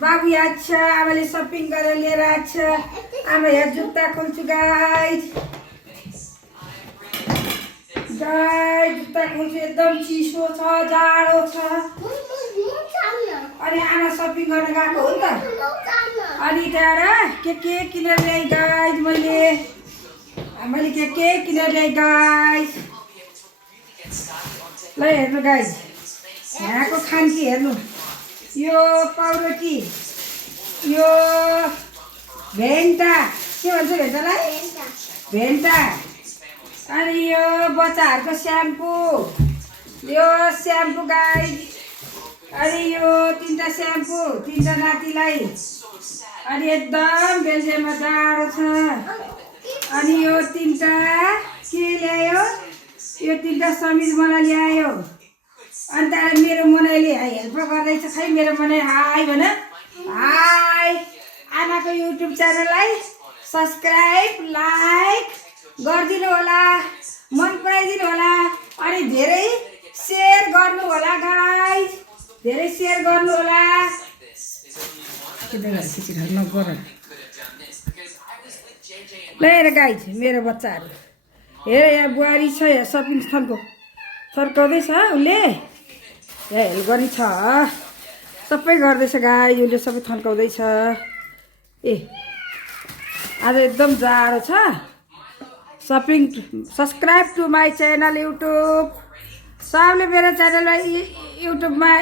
बाबु याद छ आमाले सपिङ गरेर लिएर आएको छ। आमा यहाँ जुत्ता खोल्छु गाइज। जुत्ता खोल्छु, एकदम चिसो छ, जाडो छ। अनि आमा सपिङ गर्न गएको हो नि त। अनि त्यहाँबाट के किनेर ल्याएँ गाइज मैले के किनेर ल्याएँ गाइज। ल हेर्नु गाइज, यहाँको खान्की हेर्नु। यो पाउरोटी, यो भेन्टा, के भन्छ भेन्टालाई? भेन्टा। अनि यो बच्चाहरूको स्याम्पू, यो स्याम्पू गाइज। अनि यो तीनटा स्याम्पू, तीनटा नातिलाई। अनि एकदम बेल्जियममा जाडो छ। अनि यो तीनटा के ल्यायो? यो तीनटा समिज मलाई ल्यायो। अनि त्यहाँबाट मेरो मनाइले हेल्प गर्दैछ। खै मेरो मनाइ हाई भन। हाई। आमाको युट्युब च्यानललाई सब्सक्राइब लाइक गरिदिनु होला, मन पराइदिनु होला। अनि धेरै सेयर गर्नु होला गाइज, धेरै सेयर गर्नु होला। ल हेर गाइज, मेरो बच्चाहरू हेर, यहाँ बुहारी छ, यहाँ सपिङ थर्काउँदैछ उसले। यहाँ हेल्प गर्ने छ, सबै गर्दैछ गाइज। उसले सबै थन्काउँदैछ। ए आज एकदम जाडो छ। Subscribe to my channel YouTube. सबले मेरो च्यानलमा युट्युबमा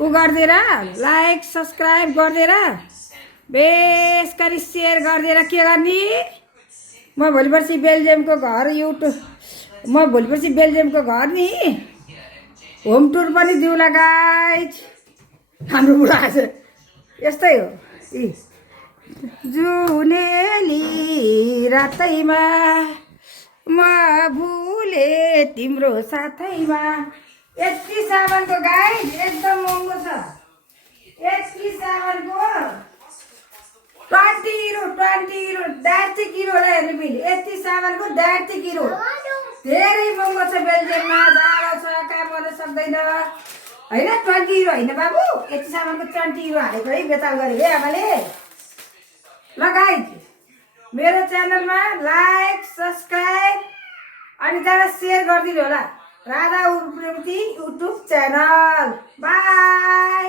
गरिदिएर लाइक सब्सक्राइब गरिदिएर बेस गरी सेयर गरिदिएर के गर्ने? म भोलिपर्सि बेल्जियमको घर नि होम टुर पनि दिउँला गाइज। हाम्रो बुढा आज यस्तै हो। जुनेली रातैमा म भुले तिम्रो साथैमा। यति सामानको गाइज एकदम महँगो छ। यति सामानको 20 युरो 30 किलो होला हेर्नु बिल। यति सामानको 30 किलो। धेरै महँगो छ बेल्जियममा, जाडो छ, काम गर्न सक्दैन होइन। 20 युरो होइन बाबु, यति सामानको 20 युरो हालेको है, बेचाल गरेको है आमाले। ल गाइज, मेरो च्यानलमा लाइक सब्सक्राइब अनि त्यहाँबाट सेयर गरिदिनु होला। Radha Upreti YouTube channel. By.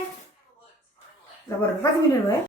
ल बरु कति मिनट भयो?